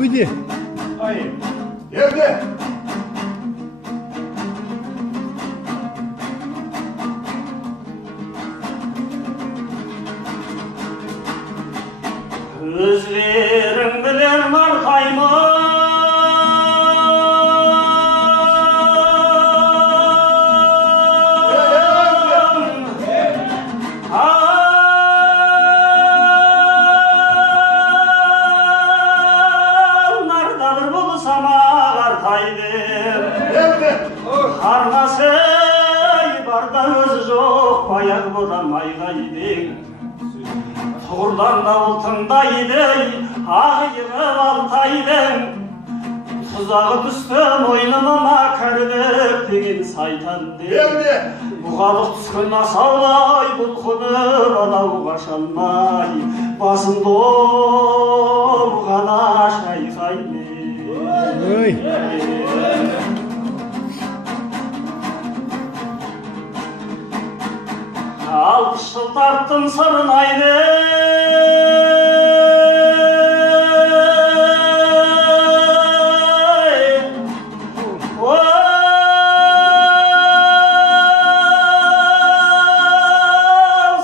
Öyle. Hayır. Evde. Özlerim bilen markayma nardadır bulsam ağartaydım Harnası barda öz yok bayak bodan maygaydım Tuğurlan davultundaydı, ağıyığı altaydım Tuzağı düştüm oynamama kırdık degin saytandı Buğalık түскөн асаулай бұлқынып анау қашалмай Басым ғана шайқаймын Алпыс жыл тарттым сырнайды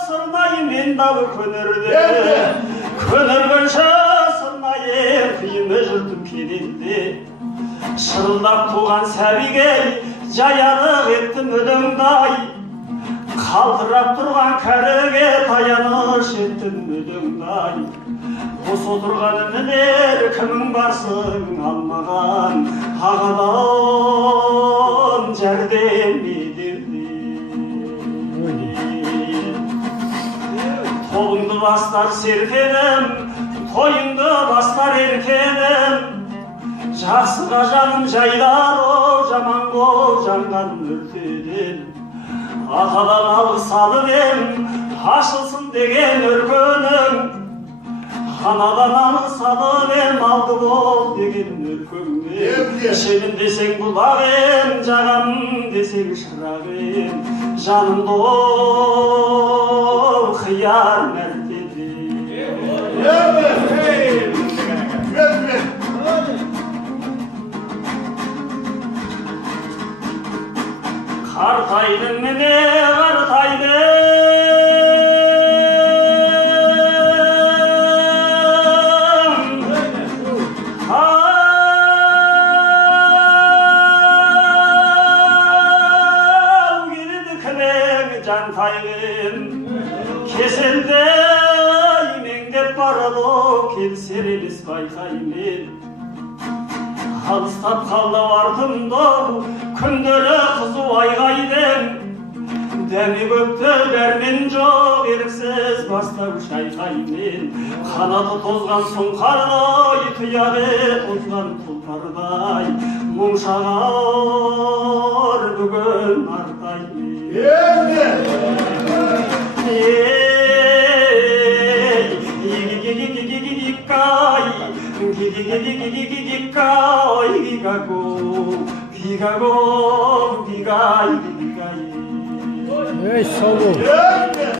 Сырнайым мен дабы көнерді Көнергенше сырнайым күйімі жүрдім келелді Шырылдап туған сәбиге жаянық еттім өлеңдай Қалтырап тұрған кәріге таяныш еттім өлеңдай Осы отырған мінер кімің барсың алмаған Ағадан жәрдем едерді Қолыңды бастар серкенім, тойыңды бастар еркенім Жақсыға жаным жайдар о, жаманға жанған өртеден Атадан алғыс алып ем, ашылсын деген өркөнім Анадан алғыс алып ем, алды бол деген өркөнім Ішемін десең бұлақ ем, жағамын десең шырақ ем Жанымды ол қияр мәртеді Қартайдың міне қартайдың Ау келеді кілең жантайым Кеселді имеңдеп барады келсер емес байқаймын Алыстап қалды артымда күндері қызу айғайдың Дәме көпті дәрмен жоқ еріксіз бастау шайқаймын Қанаты тозған сұңқардай, тұяғы тозған тұлпардай Мұң шағар бүгін артаймын Ey sağ ol.